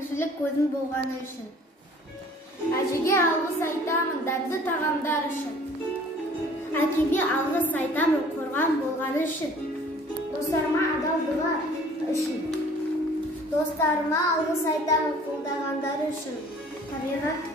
тіршілік көзім болғаны үшін. Әжеге алғыс айтамын дәмді тағамдар үшін. Әкеме алғыс айтамын қорған болғаны үшін. Достарыма адалдығы үшін. Достарыма алғыс айтамын қолдағандары үшін. Табиғат